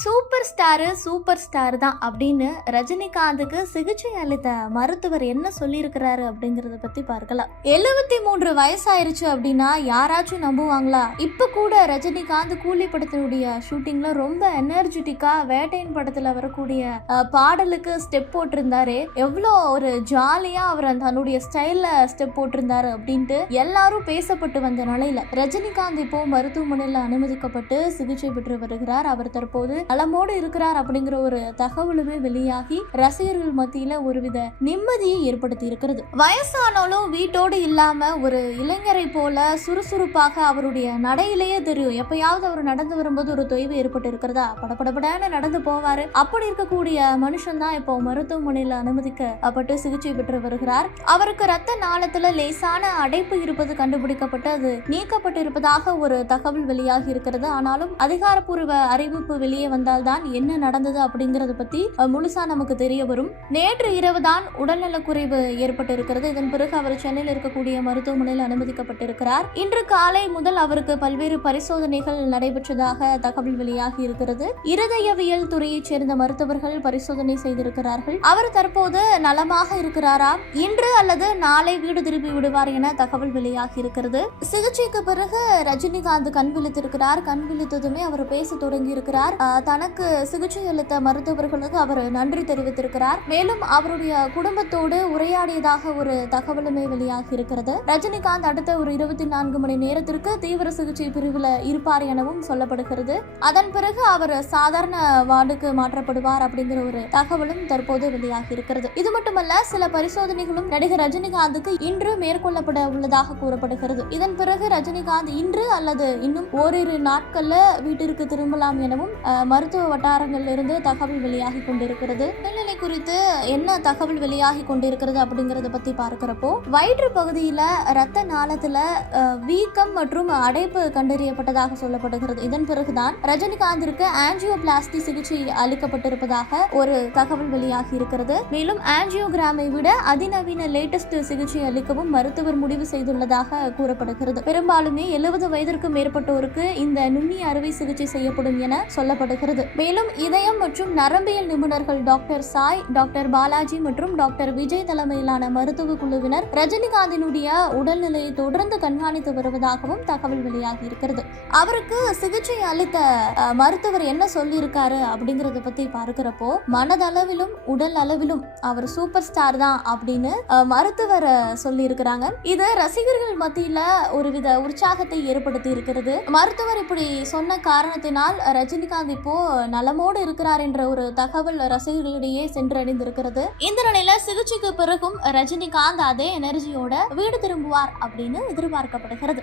Super star super star தான் அப்படின்னு ரஜினிகாந்துக்கு சிகிச்சை அளித்த மருத்துவர் என்ன சொல்லியிருக்கிறாரு அப்படிங்கிறத பற்றி பார்க்கலாம். எழுபத்தி மூன்று வயசாயிருச்சு அப்படின்னா யாராச்சும் நம்புவாங்களா? இப்போ கூட ரஜினிகாந்த் கூலி படத்தினுடைய ஷூட்டிங்கில் ரொம்ப எனர்ஜெட்டிக்காக வேட்டையின் படத்தில் வரக்கூடிய பாடலுக்கு ஸ்டெப் போட்டிருந்தாரு. எவ்வளோ ஒரு ஜாலியாக அவர் தன்னுடைய ஸ்டைலில் ஸ்டெப் போட்டிருந்தாரு அப்படின்ட்டு எல்லாரும் பேசப்பட்டு வந்த நிலையில ரஜினிகாந்த் இப்போ மருத்துவமனையில் அனுமதிக்கப்பட்டு சிகிச்சை பெற்று வருகிறார். அவர் தற்போது நலமோடு இருக்கிறார் அப்படிங்கிற ஒரு தகவலுமே வெளியாகி ரசிகர்கள் மத்தியில ஒருவித நிம்மதியை ஏற்படுத்தி இருக்கிறது. வயசானாலும் வீட்டோடு இல்லாம ஒரு இளைஞரை போல சுறுசுறுப்பாக அவருடைய நடையிலேயே தெரியும் எப்பயாவது அவர் நடந்து வரும்போது ஒரு தொய்வு ஏற்பட்டு இருக்கிறதா? படப்படப்படான நடந்து போவாரு. அப்படி இருக்கக்கூடிய மனுஷன் தான் இப்போ மருத்துவமனையில் அனுமதிக்கப்பட்டு சிகிச்சை பெற்று வருகிறார். அவருக்கு ரத்த நாளத்துல லேசான அடைப்பு இருப்பது கண்டுபிடிக்கப்பட்டு அது நீக்கப்பட்டு இருப்பதாக ஒரு தகவல் வெளியாகி இருக்கிறது. ஆனாலும் அதிகாரப்பூர்வ அறிவிப்பு வெளியே வந்தால்தான் என்ன நடந்தது அப்படிங்கறத பத்தி முழுசா நமக்கு தெரிய வரும். நேற்று இரவு தான் உடல்நலக்குறைவு ஏற்பட்டு இருக்கிறது இதன் பிறகு அவர் சென்னையில் இருக்கக்கூடிய மருத்துவமனையில் அனுமதிக்கப்பட்டிருக்கிறார். இன்று காலை முதல் அவருக்கு பல்வேறு பரிசோதனைகள் நடைபெற்றதாக தகவல் வெளியாகி இருக்கிறது. இருதயவியல் துறையைச் சேர்ந்த மருத்துவர்கள் பரிசோதனை செய்திருக்கிறார்கள். அவர் தற்போது நலமாக இருக்கிறாரா இன்று அல்லது நாளை வீடு திரும்பி விடுவார் என தகவல் வெளியாகி இருக்கிறது. சிகிச்சைக்கு பிறகு ரஜினிகாந்த் கண் விழித்திருக்கிறார். கண் விழித்ததுமே அவர் பேச தொடங்கி இருக்கிறார் தனக்கு சிகிச்சை அளித்த மருத்துவர்களுக்கு அவர் நன்றி தெரிவித்திருக்கிறார். மேலும் அவருடைய குடும்பத்தோடு உரையாடியதாக ஒரு தகவலுமே வெளியாகி இருக்கிறது. ரஜினிகாந்த் அடுத்த ஒரு இருபத்தி நான்கு மணி நேரத்திற்கு தீவிர சிகிச்சை பிரிவில் இருப்பார் எனவும் சொல்லப்படுகிறது. அதன் பிறகு அவர் சாதாரண வார்டுக்கு மாற்றப்படுவார் அப்படிங்கிற ஒரு தகவலும் தற்போது வெளியாகி இருக்கிறது. இது மட்டுமல்ல சில பரிசோதனைகளும் நடிகர் ரஜினிகாந்துக்கு இன்று மேற்கொள்ளப்பட உள்ளதாக கூறப்படுகிறது. இதன் பிறகு ரஜினிகாந்த் இன்று அல்லது இன்னும் ஓரிரு நாட்கள்ல வீட்டிற்கு திரும்பலாம் எனவும் மருத்துவ வட்டாரங்களில் இருந்து தகவல் வெளியாகி கொண்டிருக்கிறது. உடல்நிலை குறித்து என்ன தகவல் வெளியாகி கொண்டிருக்கிறது அப்படிங்கறத பத்தி பார்க்கிறப்போ வயிற்று பகுதியில ரத்த நாளத்துல வீக்கம் மற்றும் அடைப்பு கண்டறியப்பட்டதாக சொல்லப்படுகிறது. இதன் பிறகுதான் ரஜினிகாந்திற்கு ஆன்ஜியோ பிளாஸ்டி சிகிச்சை அளிக்கப்பட்டிருப்பதாக ஒரு தகவல் வெளியாகி இருக்கிறது. மேலும் ஆஞ்சியோகிராமை விட அதிநவீன லேட்டஸ்ட் சிகிச்சை அளிக்கவும் மருத்துவர் முடிவு செய்துள்ளதாக கூறப்படுகிறது. பெரும்பாலுமே எழுபது வயதிற்கும் மேற்பட்டோருக்கு இந்த நுண்ணிய அறுவை சிகிச்சை செய்யப்படும் என சொல்லப்படுகிறது. மேலும் இதயம் மற்றும் நரம்பியல் நிபுணர்கள் டாக்டர் சாய் டாக்டர் பாலாஜி மற்றும் டாக்டர் விஜய் தலைமையிலான மருத்துவ குழுவினர் ரஜினிகாந்தினுடைய உடல்நிலையை தொடர்ந்து கண்காணித்து வருவதாகவும் தகவல் வெளியாகி இருக்கிறது அவருக்கு சிகிச்சை அளித்த மருத்துவர் என்ன சொல்லியிருக்காரு அப்படிங்கறத பத்தி பார்க்கிறப்போ மனதளவிலும் உடல் அளவிலும் அவர் சூப்பர் ஸ்டார் தான் அப்படின்னு மருத்துவர் சொல்லி இருக்கிறாங்க இது ரசிகர்கள் மத்தியில ஒருவித உற்சாகத்தை ஏற்படுத்தி இருக்கிறது மருத்துவர் இப்படி சொன்ன காரணத்தினால் ரஜினிகாந்த் இப்போ நலமோடு இருக்கிறார் என்ற ஒரு தகவல் ரசிகர்களிடையே சென்றடைந்திருக்கிறது. இந்த நிலையில சிகிச்சைக்கு பிறகும் ரஜினிகாந்த் அதே எனர்ஜியோட வீடு திரும்புவார் அப்படின்னு எதிர்பார்க்கப்படுகிறது.